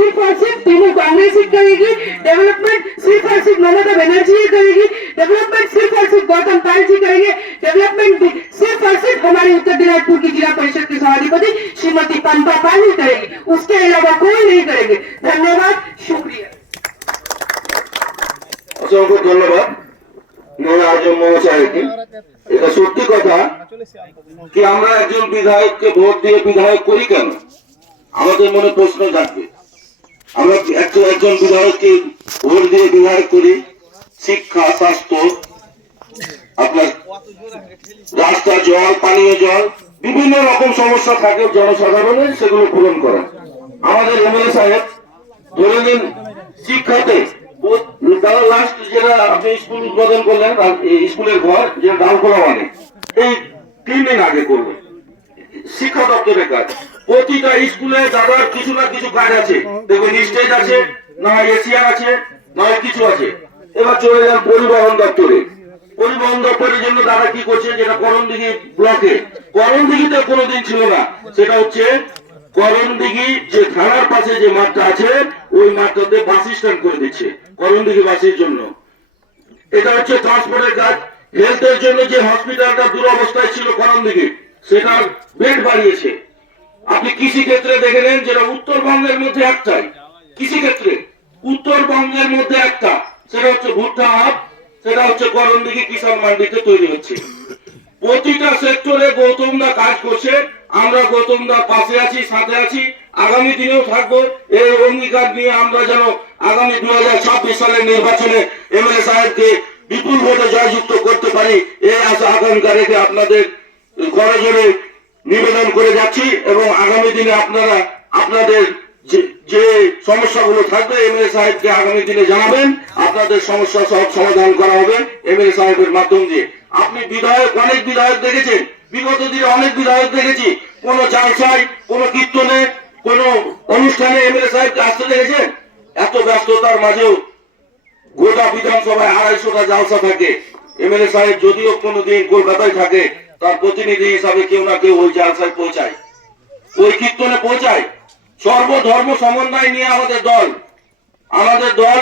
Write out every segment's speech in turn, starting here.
सिर्फ और सिर्फ तृणमूल कांग्रेस ही करेगी डेवलपमेंट सिर्फ और सिर्फ ममता बनर्जी ही करेगी डेवलपमेंट सिर्फ और सिर्फ गौतम पाल जी करेंगे डेवलपमेंट भी सिर्फ और सिर्फ हमारे उत्तर दिनाजपुर की जिला परिषद की सभाधिपति श्रीमती पंपा पाल ही करेगी उसके अलावा कोई नहीं करेंगे धन्यवाद शुक्रिया অসংখ্য ধন্যবাদ নয় আজম মহাশয়কে এটা সত্যি কথা কি আমরা একজন বিধায়ককে ভোট দিয়ে বিধায়ক করি কেন আমাদের মনে প্রশ্ন থাকবে আমরা একজন বিধায়ককে ভোট দিয়ে বিধায়ক করি? শিক্ষা, স্বাস্থ্য, আপনার রাস্তা, জল, পানীয় জল, বিভিন্ন রকম সমস্যা থাকে জনসাধারণের, সেগুলো পূরণ করা আমাদের এমএলএ সাহেব ধরে নিন শিক্ষাতে লাস্ট যেটা আপনি স্কুল উদ্বোধন করলেন স্কুলের ঘর যেটা ডালখোলা মানে এই তিন দিন আগে করলেন শিক্ষা দপ্তরের কাজ। প্রতিটা স্কুলে দাদার কিছু না কিছু কাজ আছে। দেখুন, স্টেজ আছে, না এশিয়ান আছে, না কিছু আছে। এবার চলে যান পরিবহন দপ্তরে। পরিবহন দপ্তরের জন্য দাদা কি করছে, যেটা করণদিঘি ব্লকে। করণদিঘিতে কোনোদিন ছিল না। সেটা হচ্ছে করণদিঘি যে থানার পাশে যে মাঠটা আছে, ওই মাঠটাতে বাস স্ট্যান্ড করে দিচ্ছে, করণদিঘি বাসের জন্য। এটা হচ্ছে ট্রান্সপোর্টের কাজ। হেলথের জন্য যে হসপিটালটা দুরবস্থায় ছিল করণ দিকে সেটার বেড বাড়িয়েছে। আপনি কৃষি ক্ষেত্রে দেখে নেন যেটা উত্তরবঙ্গের মধ্যে একটাই কৃষি ক্ষেত্রে উত্তরবঙ্গের মধ্যে একটা। সেটা হচ্ছে ভুট্টা হাব সেটা হচ্ছে করণ দিকে কিষাণ মান্ডিতে তৈরি হচ্ছে। প্রতিটা সেক্টরে গৌতম দা কাজ করছে। আমরা গৌতম দার পাশে আছি, সাথে আছি। আগামী দিনেও থাকব। এই অঙ্গীকার নিয়ে আমরা যেন আগামী দু হাজার ছাব্বিশ সালের নির্বাচনে এম এমএলএ সাহেবকে বিপুল ভোটে জয়যুক্ত করতে পারি, এই আশা আকাঙ্ক্ষা রেখে আপনাদের করজোরে নিবেদন করে যাচ্ছি এবং আগামী দিনে আপনারা, আপনাদের যে- সমস্যাগুলো থাকবে এমএলএ সাহেবকে আগামী দিনে জানাবেন। আপনাদের সমস্যা সব সমাধান করা হবে এমএলএ সাহেবের মাধ্যম দিয়ে। আপনি বিধায়ক, অনেক বিধায়ক দেখেছেন। বিগত দিনে অনেক বিধায়ক দেখেছি। কোন জালসায় কোন কীর্তনে, কোন অনুষ্ঠানে এমএলএ সাহেবকে আসতে দেখেছেন? এত ব্যস্ততার মাঝেও গোটা বিধানসভায় আড়াইশোটা জালসা থাকে। এমএলএ সাহেব যদিও কোনোদিন কলকাতায় থাকে তার প্রতিনিধি হিসাবে কেউ না কেউ ওই জালসায় পৌঁছায়। ওই কীর্তনে পৌঁছায়। সর্বধর্ম সমন্বয় নিয়ে আমাদের দল। আমাদের দল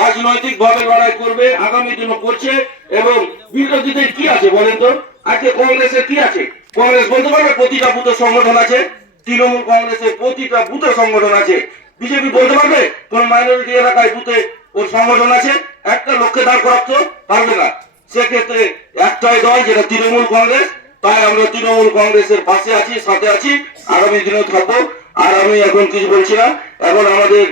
রাজনৈতিক ভাবে লড়াই করবে, আগামী দিনও করছে এবং বিরোধীদের কি আছে বলেন তো? আজকে কংগ্রেসের কি আছে? কংগ্রেস বলতে পারবে প্রতিটা বুথ সংগঠন আছে, তৃণমূল কংগ্রেসের প্রতিটা বুথ সংগঠন আছে। বিজেপি বলতে পারবে, কোন মাইনরিটি এলাকায় বুথে ওর সংগঠন আছে, একটা লক্ষ্যে দাঁড় করাতে পারবে না। সেক্ষেত্রে একটাই দল, যেটা তৃণমূল কংগ্রেস, তাই আমরা তৃণমূল কংগ্রেসের পাশে আছি, সাথে আছি, আগামী দিনেও থাকব। আর আমি এখন কিছু বলছি না। এখন আমাদের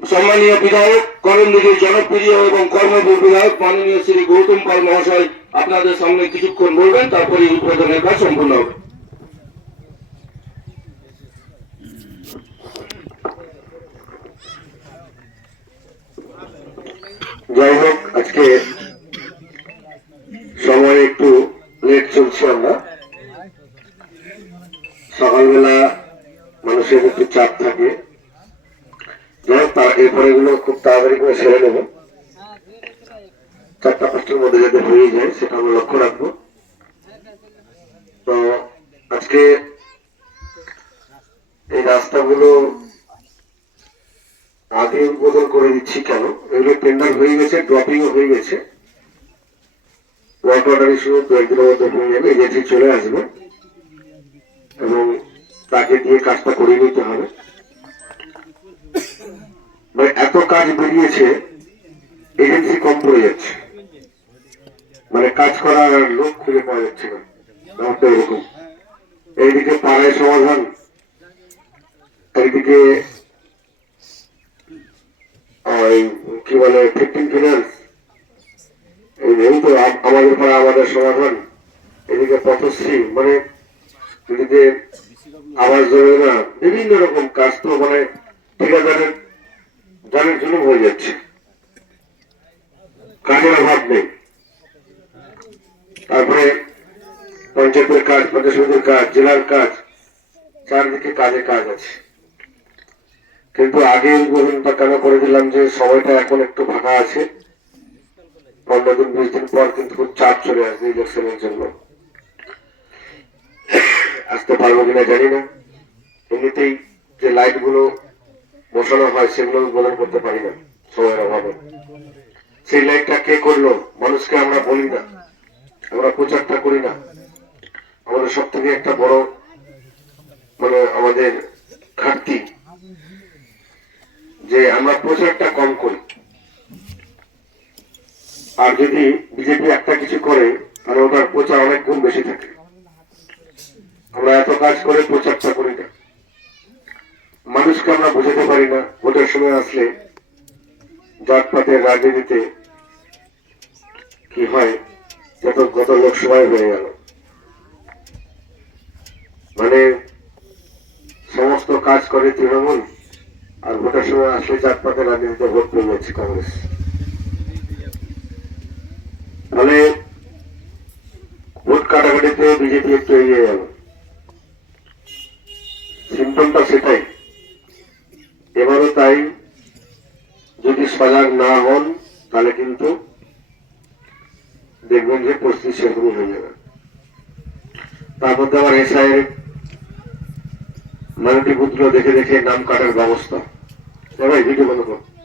সম্মানীয় বিধায়ক করণদিঘির জনপ্রিয় এবং কর্মবীর বিধায়ক, মাননীয় শ্রী গৌতম পাল মহাশয়, আপনাদের সামনে কিছুক্ষণ বলবেন, তারপরে উদ্বোধনের কাজ সম্পূর্ণ হবে। যাই হোক, আজকে সময় একটু লেট চলছে আমরা। সকালবেলা মানুষের একটু চাপ থাকে। যাই তার এগুলো খুব তাড়াতাড়ি করে সেরে নেব। চারটা পাঁচটার মধ্যে যাতে হয়ে যায়, সেটা আমরা লক্ষ্য রাখব। তো আজকে এই রাস্তাগুলো আগে উদ্বোধন করে দিচ্ছি কেন? এগুলো টেন্ডার হয়ে গেছে ড্রপিং হয়ে গেছে। ওয়ার্ক অর্ডার ইস্যু দু মধ্যে হয়ে যাবে, এজেন্সি চলে আসবে। এবং তাকে দিয়ে কাজটা করিয়ে নিতে হবে। মানে এত কাজ বেরিয়েছে, এজেন্সি কম পড়ে যাচ্ছে। মানে কাজ করার লোক খুঁজে পাওয়া যাচ্ছে না। ব্যাপারটা এরকম। এইদিকে পাড়ায় সমাধান একদিকে ওই কি বলে ফিফটিন ফিনান্স এই তো আম- আমাদের পাড়া আমাদের সমাধান। এদিকে পথশ্রী মানে এদিকে আবাস যোজনা, বিভিন্ন রকম কাজ তো মানে ঠিকাদারের জানের জন্য হয়ে যাচ্ছে। কাজের অভাব নেই। তারপরে পঞ্চায়েতের কাজ পঞ্চায়েত কাজ, জেলার কাজ, চারদিকে কাজে কাজ আছে। কিন্তু আগে উদ্বোধনটা কেন করে দিলাম যে সময়টা এখন একটু ফাঁকা আছে? পনেরো দিন বিশ দিন পর কিন্তু খুব চাপ চলে আসবে ইলেকশনের জন্য। আসতে পারব কিনা জানি না। এমনিতেই যে লাইটগুলো বসানো হয় সেগুলো উদ্বোধন করতে পারি না সময়ের অভাবে। সেই লাইটটা কে করল? মানুষকে আমরা বলি না। আমরা প্রচারটা করি না। আমাদের সব থেকে একটা বড় মানে আমাদের ঘাটতি যে আমরা প্রচারটা কম করি। আর যদি বিজেপি একটা কিছু করে, তাহলে ওটার প্রচার অনেক গুণ বেশি থাকে। আমরা এত কাজ করে প্রচারটা করি না। মানুষকে আমরা বোঝাতে পারি না, ভোটের সময় আসলে জাতপাতের রাজনীতিতে কি হয়, যত গত লোকসভায় হয়ে গেল। মানে সমস্ত কাজ করে তৃণমূল, আর ভোটের সময় আসলে জাতপাতের রাজনীতিতে ভোট পেয়ে যাচ্ছে কংগ্রেস তাহলে ভোট বিজেপি একটু এগিয়ে গেল। সিম্পলটা সেটাই। এবারও তাই, যদি সজাগ না হন, তাহলে কিন্তু দেখবেন যে পরিস্থিতি সেরকমই হয়ে যাবে। তার মধ্যে আবার এসআই এর মাইনরিটি বুথগুলো দেখে দেখে নাম কাটার ব্যবস্থা। ভাই ভিডিও বন্ধ কর।